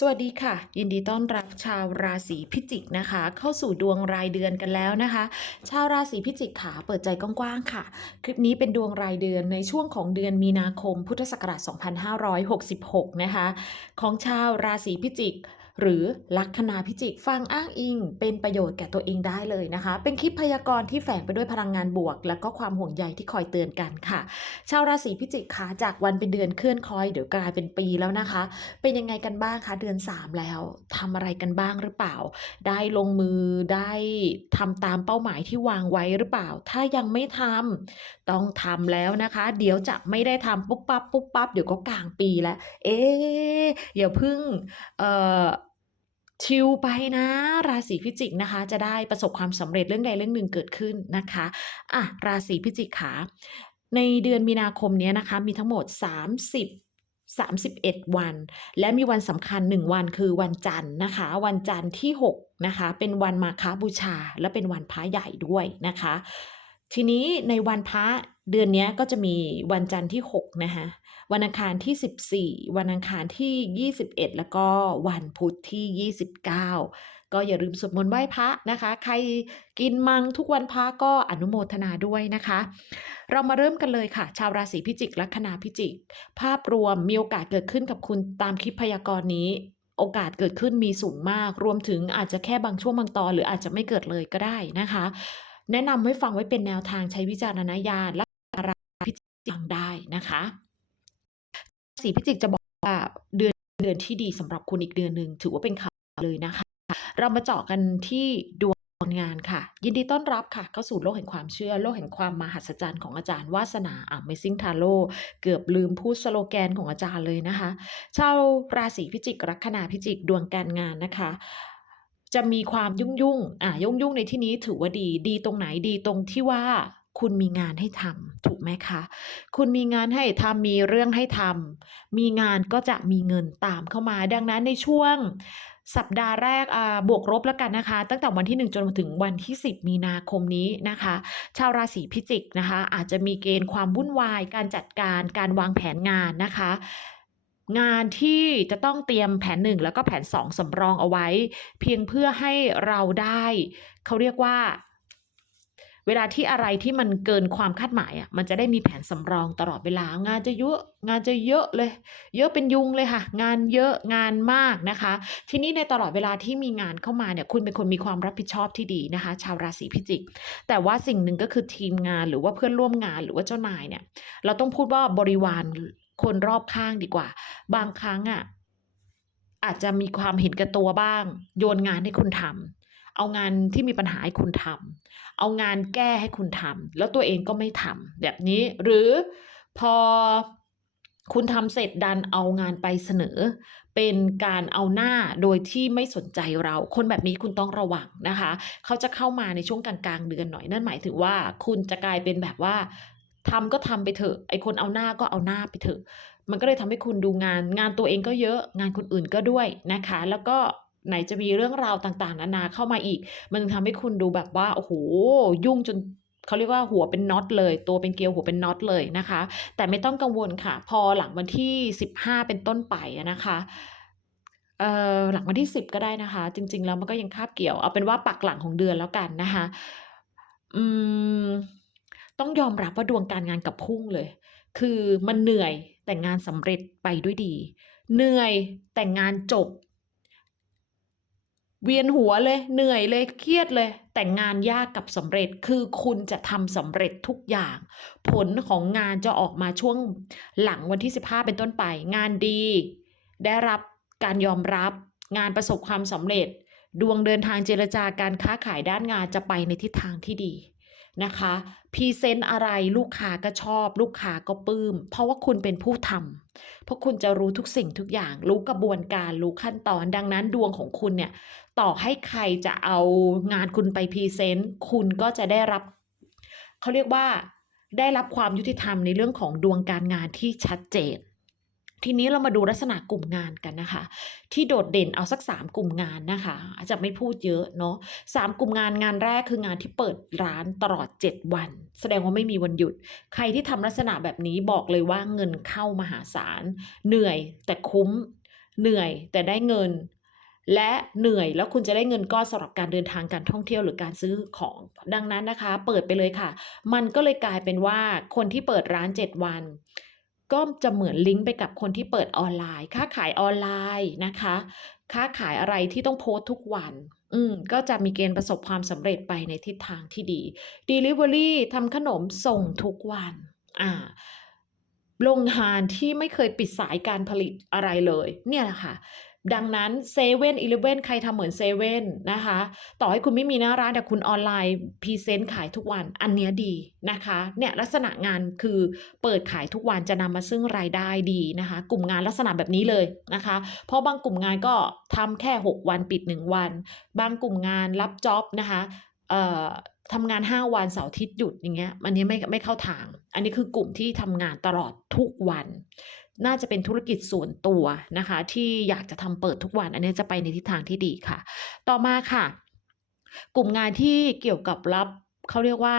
สวัสดีค่ะ ยินดีต้อนรับชาวราศีพิจิกนะคะ เข้าสู่ดวงรายเดือนกันแล้วนะคะ ชาวราศีพิจิกขาเปิดใจกว้างๆค่ะ คลิปนี้เป็นดวงรายเดือนในช่วงของเดือนมีนาคมพุทธศักราช2566 นะคะ ของชาวราศีพิจิก หรือลัคนาพิจิกฟังอ้างอิง เป็นประโยชน์แก่ตัวเองได้เลยนะคะ เป็นคลิปพยากรณ์ที่แฝงไปด้วยพลังงานบวก และก็ความห่วงใยที่คอยเตือนกันค่ะ ชาวราศีพิจิกค่ะจากวันเป็นเดือนเคลื่อนคอยเดี๋ยวกลายเป็นปีแล้วนะคะ เป็นยังไงกันบ้างคะเดือน 3 แล้วทำอะไรกันบ้างหรือเปล่า ได้ลงมือได้ทำตามเป้าหมายที่วางไว้หรือเปล่า ถ้ายังไม่ทำต้องทำแล้วนะคะ เดี๋ยวจะไม่ได้ทำปุ๊บปั๊บปุ๊บปั๊บเดี๋ยวก็กลางปีแล้ว เอ๊อย่าเพึ่งเอ่อ ชิลไปนะ ราศีพิจิกนะคะ จะได้ประสบความสำเร็จเรื่องใดเรื่องหนึ่งเกิดขึ้นนะคะอะราศีพิจิกขาในเดือนมีนาคมเนี้ยนะคะ มีทั้งหมด 30 31 วัน และมีวันสำคัญ 1 วันคือวันจันทร์นะคะ วันจันทร์ที่ 6 นะคะ เป็นวันมาฆบูชา และเป็นวันพระใหญ่ด้วยนะคะ ทีนี้ในวันพระเดือนเนี้ยก็จะมีวันจันทร์ที่ 6 นะคะ วันอังคารที่ 14 วันอังคารที่ 21 แล้วก็วันพุธที่ 29 ก็อย่าลืมสวดมนต์ไหว้พระนะคะ ใครกินมังทุกวันพระก็อนุโมทนาด้วยนะคะ เรามาเริ่มกันเลยค่ะ ชาวราศีพิจิกลัคนาพิจิก ภาพรวมมีโอกาสเกิดขึ้นกับคุณตามคลิปพยากรณ์นี้โอกาสเกิดขึ้นมีสูงมาก รวมถึงอาจจะแค่บางช่วงบางตอนหรืออาจจะไม่เกิดเลยก็ได้นะคะ แนะนำให้ฟังไว้เป็นแนวทางใช้วิจารณญาณและราพิจิกฟังได้นะคะ ราศีพิจิกจะบอกว่าเดือนเดือนที่ดีสำหรับคุณอีกเดือนหนึ่งถือว่าเป็นข่าวเลยนะคะ เรามาเจาะกันที่ดวงงานค่ะ ยินดีต้อนรับค่ะ เข้าสู่โลกแห่งความเชื่อ โลกแห่งความมหัศจรรย์ของอาจารย์วาสนา Amazing Tarot เกือบลืมพูดสโลแกนของอาจารย์เลยนะคะ ชาวราศีพิจิกลัคนาพิจิกดวงการงานนะคะจะมีความยุ่งยุ่งอะยุ่งยุ่งในที่นี้ถือว่าดี ดีตรงไหนดีตรงที่ว่า คุณมีงานให้ทำถูกไหมคะ คุณมีงานให้ทำมีเรื่องให้ทำมีงานก็จะมีเงินตามเข้ามา ดังนั้นในช่วงสัปดาห์แรกบวกลบแล้วกันนะคะ ตั้งแต่วันที่ 1 จนถึงวันที่ 10 มีนาคมนี้นะคะ ชาวราศีพิจิกนะคะ อาจจะมีเกณฑ์ความวุ่นวาย การจัดการการวางแผนงานนะคะงานที่จะต้องเตรียมแผน1แล้วก็แผน2สำรองเอาไว้ เพียงเพื่อให้เราได้ เขาเรียกว่า เวลาที่อะไรที่มันเกินความคาดหมายอะมันจะได้มีแผนสำรองตลอดเวลางานจะเยอะงานจะเยอะเลย เยอะเป็นยุงเลยค่ะ งานเยอะงานมากนะคะ ทีนี้ในตลอดเวลาที่มีงานเข้ามาเนี่ยคุณเป็นคนมีความรับผิดชอบที่ดีนะคะ ชาวราศีพิจิก แต่ว่าสิ่งหนึ่งก็คือทีมงานหรือว่าเพื่อนร่วมงานหรือว่าเจ้านายเนี่ย เราต้องพูดว่าบริวารคนรอบข้างดีกว่า บางครั้งอะอาจจะมีความเห็นแก่ตัวบ้าง โยนงานให้คุณทำ เอางานที่มีปัญหาให้คุณทำเอางานแก้ให้คุณทำแล้วตัวเองก็ไม่ทำแบบนี้ หรือพอคุณทำเสร็จดันเอางานไปเสนอ เป็นการเอาหน้าโดยที่ไม่สนใจเรา คนแบบนี้คุณต้องระวังนะคะ เขาจะเข้ามาในช่วงกลางๆเดือนหน่อยนั่นหมายถึงว่า คุณจะกลายเป็นแบบว่าทำก็ทำไปเถอะ ไอคนเอาหน้าก็เอาหน้าไปเถอะ มันก็เลยทำให้คุณดูงาน งานตัวเองก็เยอะ งานคนอื่นก็ด้วยนะคะ แล้วก็ ไหนจะมีเรื่องราวต่างๆ นานาเข้ามาอีก มันทำให้คุณดูแบบว่าโอ้โหยุ่งจนเขาเรียกว่าหัวเป็นน็อตเลย ตัวเป็นเกลียวหัวเป็นน็อตเลยนะคะ แต่ไม่ต้องกังวลค่ะ พอหลังวันที่ 15 เป็นต้นไปนะคะเออหลังวันที่ 10 ก็ได้นะคะ จริง ๆ แล้วมันก็ยังคาบเกี่ยวเอาเป็นว่าปักหลังของเดือนแล้วกันนะคะอืมต้องยอมรับว่าดวงการงานกับพุ่งเลย คือมันเหนื่อยแต่งานสำเร็จไปด้วยดี เหนื่อยแต่งานจบ เวียนหัวเลยเหนื่อยเลยเครียดเลย แต่งานยากกับสำเร็จคือคุณจะทำสำเร็จทุกอย่าง ผลของงานจะออกมาช่วงหลังวันที่ 15 เป็นต้นไป งานดี ได้รับการยอมรับ งานประสบความสำเร็จ ดวงเดินทางเจรจาการค้าขายด้านงานจะไปในทิศทางที่ดี นะคะพรีเซนต์อะไรลูกค้าก็ชอบ ลูกค้าก็ปลื้ม เพราะว่าคุณเป็นผู้ทำเพราะคุณจะรู้ทุกสิ่งทุกอย่าง รู้กระบวนการรู้ขั้นตอน ดังนั้นดวงของคุณเนี่ย ต่อให้ใครจะเอางานคุณไปพรีเซนต์คุณก็จะได้รับเขาเรียกว่าได้รับความยุติธรรมในเรื่องของดวงการงานที่ชัดเจน ทีนี้เรามาดูลักษณะกลุ่มงานกันนะคะ ที่โดดเด่นเอาสัก 3 กลุ่มงานนะคะ อาจจะไม่พูดเยอะเนาะสามกลุ่มงานงานแรกคืองานที่เปิดร้านตลอด 7 วัน แสดงว่าไม่มีวันหยุด ใครที่ทำลักษณะแบบนี้บอกเลยว่าเงินเข้ามหาศาล เหนื่อยแต่คุ้มเหนื่อยแต่ได้เงิน และเหนื่อยแล้วคุณจะได้เงินก้อนสำหรับการเดินทางการท่องเที่ยวหรือการซื้อของดังนั้นนะคะ เปิดไปเลยค่ะ มันก็เลยกลายเป็นว่าคนที่เปิดร้าน 7 วัน ก็จะเหมือนลิงก์ไปกับคนที่เปิดออนไลน์ ค้าขายออนไลน์นะคะ ค้าขายอะไรที่ต้องโพสต์ทุกวัน อืม ก็จะมีเกณฑ์ประสบความสำเร็จไปในทิศทางที่ดี Delivery ทำขนมส่งทุกวัน อ่า โรงงานที่ไม่เคยปิดสายการผลิตอะไรเลย เนี่ยแหละค่ะ ดังนั้นเซเว่นอีเลฟเว่นใครทำเหมือนเซเว่นนะคะ ต่อให้คุณไม่มีหน้าร้านแต่คุณออนไลน์พรีเซนต์ขายทุกวันอันเนี้ยดีนะคะเนี่ยลักษณะงานคือเปิดขายทุกวันจะนำมาซึ่งรายได้ดีนะคะ กลุ่มงานลักษณะแบบนี้เลยนะคะ เพราะบางกลุ่มงานก็ทำแค่ 6 วันปิด 1 วัน บางกลุ่มงานรับจ็อบนะคะเอ่อทำงาน 5 วันเสาร์อาทิตย์หยุดอย่างเงี้ยอันนี้ไม่ไม่เข้าทาง อันนี้คือกลุ่มที่ทำงานตลอดทุกวัน น่าจะเป็นธุรกิจส่วนตัวนะคะ ที่อยากจะทำเปิดทุกวัน อันนี้จะไปในทิศทางที่ดีค่ะ ต่อมาค่ะ กลุ่มงานที่เกี่ยวกับรับเขาเรียกว่า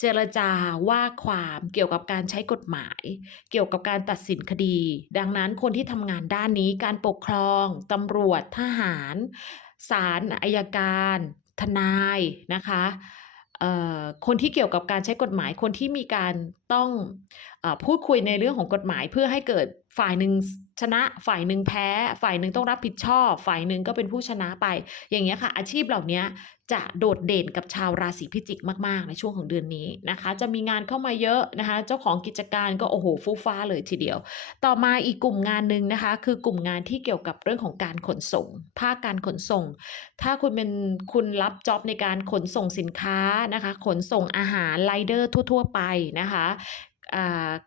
เจรจาว่าความเกี่ยวกับการใช้กฎหมาย เกี่ยวกับการตัดสินคดี ดังนั้นคนที่ทำงานด้านนี้การปกครองตำรวจทหารศาลอายการ ทนายนะคะคนที่เกี่ยวกับการใช้กฎหมายคนที่มีการต้อง พูดคุยในเรื่องของกฎหมายเพื่อให้เกิดฝ่ายหนึ่งชนะ ฝ่ายหนึ่งแพ้ ฝ่ายหนึ่งต้องรับผิดชอบ ฝ่ายหนึ่งก็เป็นผู้ชนะไป อย่างเงี้ยค่ะ อาชีพเหล่านี้จะโดดเด่นกับชาวราศีพิจิกมาก ๆ ในช่วงของเดือนนี้นะคะ จะมีงานเข้ามาเยอะนะคะ เจ้าของกิจการก็โอ้โหฟู่ฟ้าเลยทีเดียว ต่อมาอีกกลุ่มงานหนึ่งนะคะ คือกลุ่มงานที่เกี่ยวกับเรื่องของการขนส่ง ภาคการขนส่ง ถ้าคุณเป็นคุณรับจ็อบในการขนส่งสินค้านะคะ ขนส่งอาหารไลเดอร์ทั่ว ๆ ไปนะคะ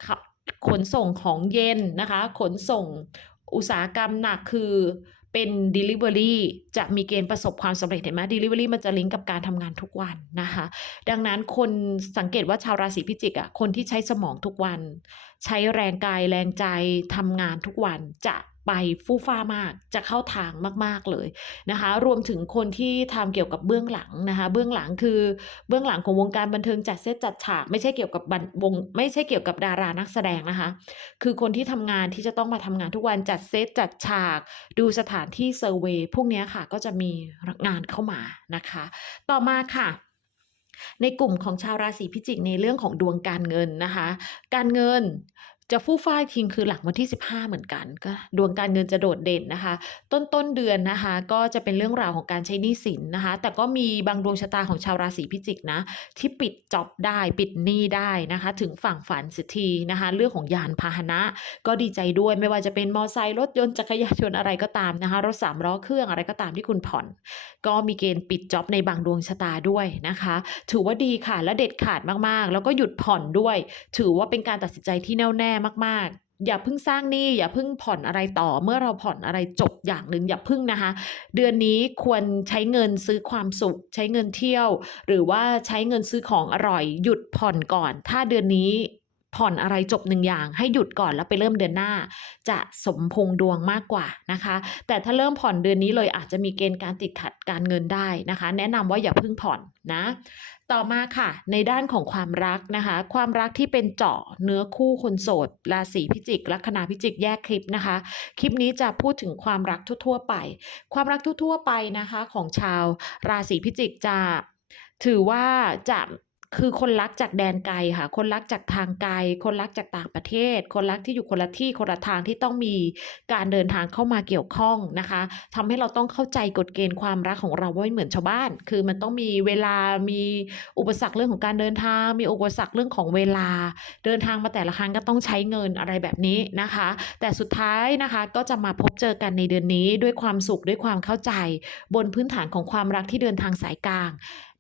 ขับขนส่งของเย็นนะคะ ขนส่งอุตสาหกรรมหนักคือเป็น Delivery จะมีเกณฑ์ประสบความสำเร็จเห็นไหม Delivery มันจะลิงก์กับการทำงานทุกวันนะคะ ดังนั้นคนสังเกตว่าชาวราศีพิจิกอะคนที่ใช้สมองทุกวัน ใช้แรงกายแรงใจทำงานทุกวันจะ ไปฟู่ฟ้ามากจะเข้าทางมากๆเลยนะคะ รวมถึงคนที่ทำเกี่ยวกับเบื้องหลังนะคะ เบื้องหลังคือเบื้องหลังของวงการบันเทิงจัดเซตจัดฉาก ไม่ใช่เกี่ยวกับบันวงไม่ใช่เกี่ยวกับดารานักแสดงนะคะ คือคนที่ทำงานที่จะต้องมาทำงานทุกวันจัดเซตจัดฉาก ดูสถานที่เซอร์เวยพวกนี้ค่ะก็จะมีงานเข้ามานะคะ ต่อมาค่ะในกลุ่มของชาวราศีพิจิกในเรื่องของดวงการเงินนะคะ การเงิน จะฟู่ฟ้ายทิ้งคือหลังวันที่ 15 เหมือนกันก็ดวงการเงินจะโดดเด่นนะคะ ต้นต้นเดือนนะคะ ก็จะเป็นเรื่องราวของการใช้หนี้สินนะคะ แต่ก็มีบางดวงชะตาของชาวราศีพิจิกนะที่ปิดจ็อบได้ปิดหนี้ได้นะคะ ถึงฝั่งฝันสียทีนะคะ เรื่องของยานพาหนะ ก็ดีใจด้วยไม่ว่าจะเป็นมอไซค์รถยนต์จักรยานยนต์อะไรก็ตามนะคะรถสามล้อเครื่องอะไรก็ตามที่คุณผ่อน ก็มีเกณฑ์ปิดจ็อบในบางดวงชะตาด้วยนะคะ ถือว่าดีค่ะและเด็ดขาดมากๆ แล้วก็หยุดผ่อนด้วย ถือว่าเป็นการตัดสินใจที่แน่วแน่มากๆ อย่าเพิ่งสร้างหนี้อย่าเพิ่งผ่อนอะไรต่อ เมื่อเราผ่อนอะไรจบอย่างหนึ่งอย่าเพิ่งนะคะ เดือนนี้ควรใช้เงินซื้อความสุข ใช้เงินเที่ยว หรือว่าใช้เงินซื้อของอร่อย หยุดผ่อนก่อน ถ้าเดือนนี้ผ่อนอะไรจบหนึ่งอย่างให้หยุดก่อนแล้วไปเริ่มเดือนหน้า จะสมพงดวงมากกว่านะคะ แต่ถ้าเริ่มผ่อนเดือนนี้เลยอาจจะมีเกณฑ์การติดขัดการเงินได้นะคะ แนะนำว่าอย่าเพิ่งผ่อนนะ ต่อมาค่ะ ในด้านของความรักนะคะ ความรักที่เป็นเจาะเนื้อคู่คนโสด ราศีพิจิกลัคนาพิจิกแยกคลิปนะคะ คลิปนี้จะพูดถึงความรักทั่วๆไป ความรักทั่วๆไปนะคะของชาวราศีพิจิกจะถือว่าจะ คือคนรักจากแดนไกลค่ะ คนรักจากทางไกล คนรักจากต่างประเทศ คนรักที่อยู่คนละที่คนละทางที่ต้องมีการเดินทางเข้ามาเกี่ยวข้องนะคะทำให้เราต้องเข้าใจกฎเกณฑ์ความรักของเราว่าไม่เหมือนชาวบ้าน คือมันต้องมีเวลา มีอุปสรรคเรื่องของการเดินทาง มีอุปสรรคเรื่องของเวลา เดินทางมาแต่ละครั้งก็ต้องใช้เงินอะไรแบบนี้นะคะ แต่สุดท้ายนะคะก็จะมาพบเจอกันในเดือนนี้ด้วยความสุขด้วยความเข้าใจ บนพื้นฐานของความรักที่เดินทางสายกลาง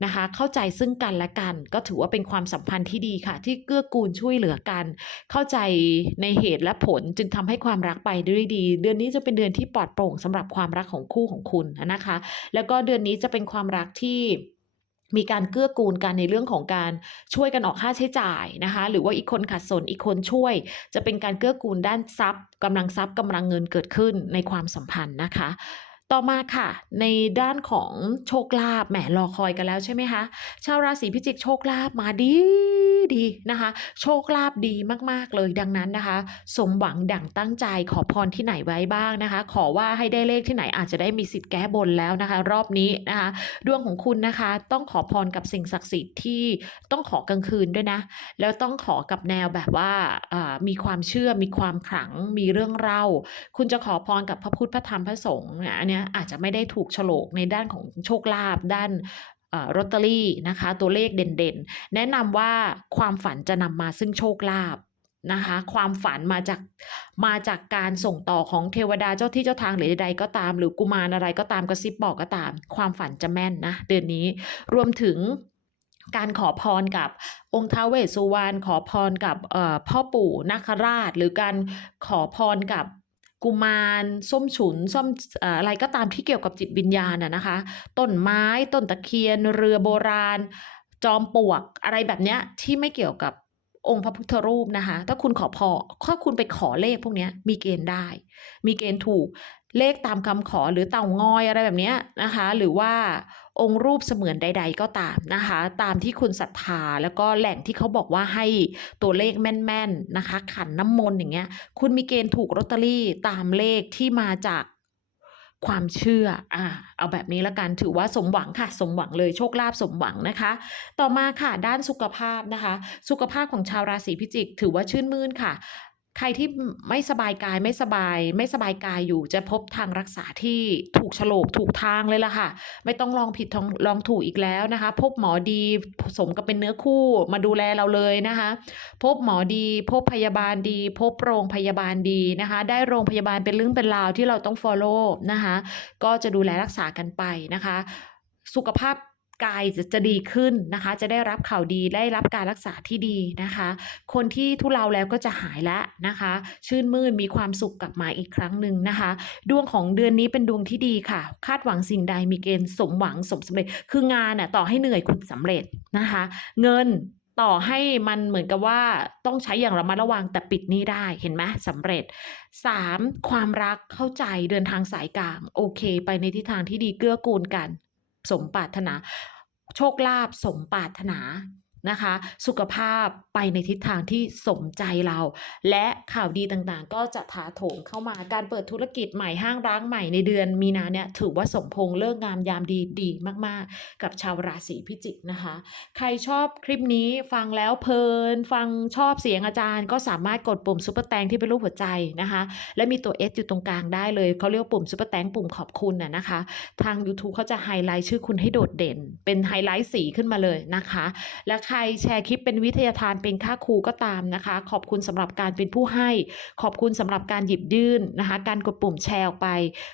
นะคะ เข้าใจซึ่งกันและกัน ก็ถือว่าเป็นความสัมพันธ์ที่ดีค่ะ ที่เกื้อกูลช่วยเหลือกัน เข้าใจในเหตุและผลจึงทำให้ความรักไปด้วยดี เดือนนี้จะเป็นเดือนที่ปลอดโปร่งสำหรับความรักของคู่ของคุณนะคะ แล้วก็เดือนนี้จะเป็นความรักที่มีการเกื้อกูลกันในเรื่องของการช่วยกันออกค่าใช้จ่ายนะคะ หรือว่าอีกคนขัดสนอีกคนช่วย จะเป็นการเกื้อกูลด้านทรัพย์กำลังทรัพย์กำลังเงินเกิดขึ้นในความสัมพันธ์นะคะ ต่อมาค่ะ ในด้านของโชคลาภแหมรอคอยกันแล้วใช่ไหมคะชาวราศีพิจิกโชคลาภมาดีดีนะคะ โชคลาภดีมากๆเลยดังนั้นนะคะ สมหวังดั่งตั้งใจขอพรที่ไหนไว้บ้างนะคะ ขอว่าให้ได้เลขที่ไหนอาจจะได้มีสิทธิ์แก้บนแล้วนะคะ รอบนี้นะคะ ดวงของคุณนะคะ ต้องขอพรกับสิ่งศักดิ์สิทธิ์ที่ต้องขอกลางคืนด้วยนะ แล้วต้องขอกับแนวแบบว่ามีความเชื่อมีความขลังมีเรื่องเล่า คุณจะขอพรกับพระพุทธพระธรรมพระสงฆ์เนี่ยอันเนี้อาจจะไม่ได้ถูกโฉลกในด้านของโชคลาภด้านเอ่อตเตอรี่นะคะ ตัวเลขเด่นๆ แนะนำว่าความฝันจะนำมาซึ่งโชคลาภนะคะความฝันมาจากมาจากการส่งต่อของเทวดาเจ้าที่เจ้าทางหรือใดๆก็ตาม หรือกุมารอะไรก็ตามกระซิบบอกก็ตาม ความฝันจะแม่นนะเดือนนี้รวมถึงการขอพรกับองค์ท้าวเวสสุวรรณขอพรกับพ่อปู่นาคราช หรือการขอพรกับ กุมารส้มฉุนส้มอะไรก็ตามที่เกี่ยวกับจิตวิญญาณน่ะนะคะต้นไม้ต้นตะเคียน เรือโบราณ จอมปลวกอะไรแบบเนี้ยที่ไม่เกี่ยวกับองค์พระพุทธรูปนะคะ ถ้าคุณขอพอถ้าคุณไปขอเลขพวกเนี้ยมีเกณฑ์ได้ มีเกณฑ์ถูก เลขตามคำขอหรือเต่างอยอะไรแบบนี้นะคะ หรือว่าองค์รูปเสมือนใด ๆ ก็ตามนะคะ ตามที่คุณศรัทธาแล้วก็แหล่งที่เขาบอกว่าให้ตัวเลขแม่นๆนะคะ ขันน้ำมนต์อย่างเงี้ย คุณมีเกณฑ์ถูกลอตเตอรี่ตามเลขที่มาจากความเชื่อ อ่า เอาแบบนี้ละกัน ถือว่าสมหวังค่ะ สมหวังเลย โชคลาภสมหวังนะคะ ต่อมาค่ะ ด้านสุขภาพนะคะ สุขภาพของชาวราศีพิจิก ถือว่าชื่นมื่นค่ะ ใครที่ไม่สบายกายไม่สบาย ไม่สบายกายอยู่จะพบทางรักษาที่ถูกโฉลกถูกทางเลยล่ะค่ะ ไม่ต้องลองผิดลองลองถูกอีกแล้วนะคะ พบหมอดีสมกับเป็นเนื้อคู่มาดูแลเราเลยนะคะ พบหมอดี พบพยาบาลดี พบโรงพยาบาลดีนะคะ ได้โรงพยาบาลเป็นเรื่องเป็นราวที่เราต้อง follow นะคะ ก็จะดูแลรักษากันไปนะคะ สุขภาพ กายจะจะดีขึ้นนะคะ จะได้รับข่าวดีได้รับการรักษาที่ดีนะคะ คนที่ทุเลาแล้วก็จะหายแล้วนะคะ ชื่นมื่นมีความสุขกลับมาอีกครั้งหนึ่งนะคะ ดวงของเดือนนี้เป็นดวงที่ดีค่ะ คาดหวังสิ่งใดมีเกณฑ์สมหวังสมสำเร็จ คืองานน่ะต่อให้เหนื่อยคุณสำเร็จนะคะ เงินต่อให้มันเหมือนกับว่าต้องใช้อย่างระมัดระวังแต่ปิดนี้ได้เห็นไหมสำเร็จ 3. ความรักเข้าใจเดินทางสายกลาง โอเค ไปในทิศทางที่ดีเกื้อกูลกัน สมปรารถนา โชคลาภสมปรารถนา นะคะ สุขภาพไปในทิศทางที่สมใจเรา และข่าวดีต่างๆ ก็จะถาโถมเข้ามาการเปิดธุรกิจใหม่ห้างร้างใหม่ในเดือนมีนาเนี่ยถือว่าสมพงเลิกงามยามดีดีมากๆ กับชาวราศีพิจิกนะคะ ใครชอบคลิปนี้ฟังแล้วเพลิน ฟังชอบเสียงอาจารย์ ก็สามารถกดปุ่มซุปเปอร์แตงที่เป็นรูปหัวใจนะคะ และมีตัว S อยู่ตรงกลางได้เลยเขาเรียกปุ่มซุปเปอร์แตงปุ่มขอบคุณน่ะนะคะ ทาง YouTube เขาจะไฮไลท์ชื่อคุณให้โดดเด่น เป็นไฮไลท์สีขึ้นมาเลยนะคะ และใครแชร์คลิปเป็นวิทยาทานเป็นค่าครูก็ตามนะคะ ขอบคุณสำหรับการเป็นผู้ให้ ขอบคุณสำหรับการหยิบยื่นนะคะ การกดปุ่มแชร์ออกไป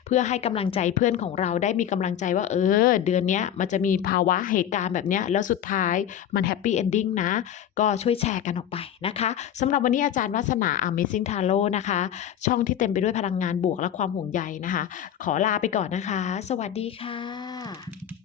เพื่อให้กำลังใจเพื่อนของเราได้มีกำลังใจว่า เออ เดือนนี้มันจะมีภาวะเหตุการณ์แบบนี้แล้วสุดท้ายมันแฮปปี้เอนดิ้งนะ ก็ช่วยแชร์กันออกไปนะคะสำหรับวันนี้อาจารย์วัฒนา Amazing Tarot นะคะ ช่องที่เต็มไปด้วยพลังงานบวกและความห่วงใยนะคะ ขอลาไปก่อนนะคะ สวัสดีค่ะ